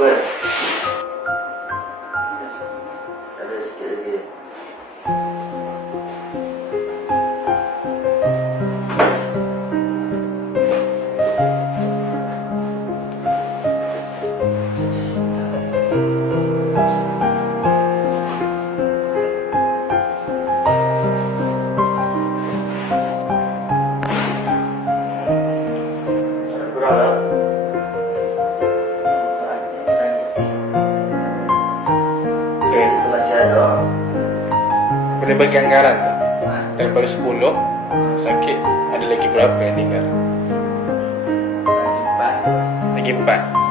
É. É quer ver? Bagi anggaran tu. Daripada 10 sakit ada lagi berapa yang tinggal? Lagi empat. Lagi 4.